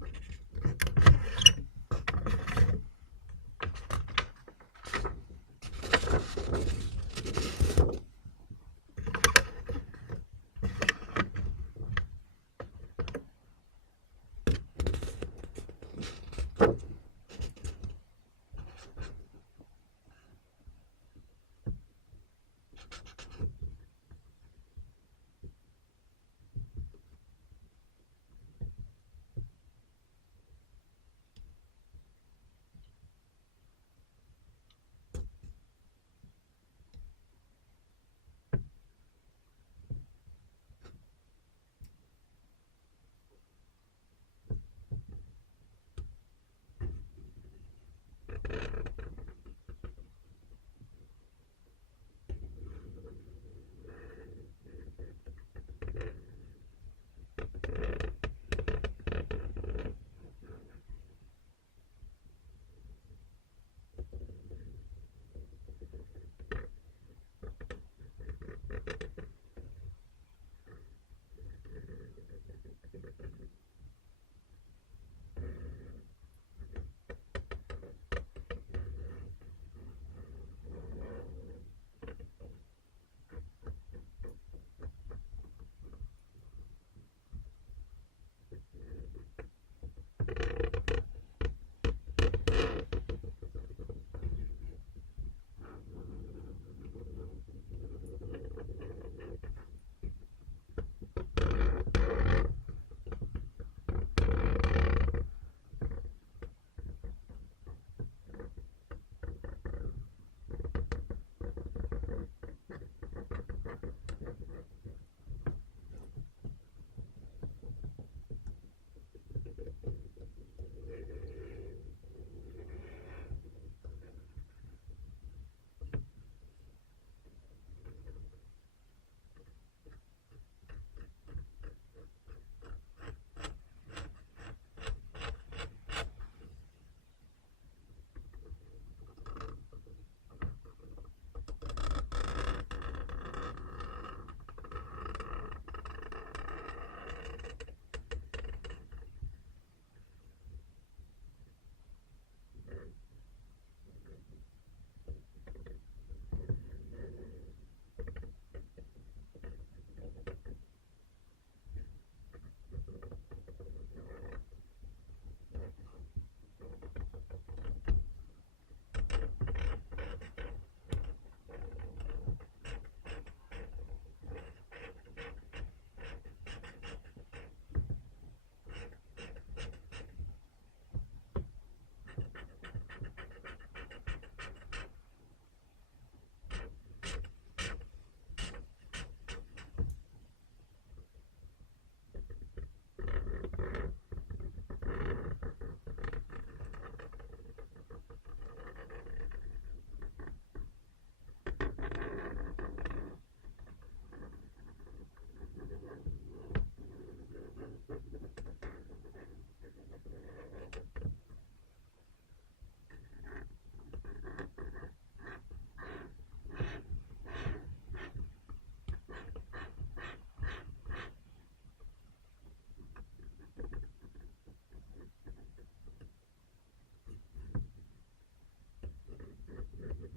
Thank you.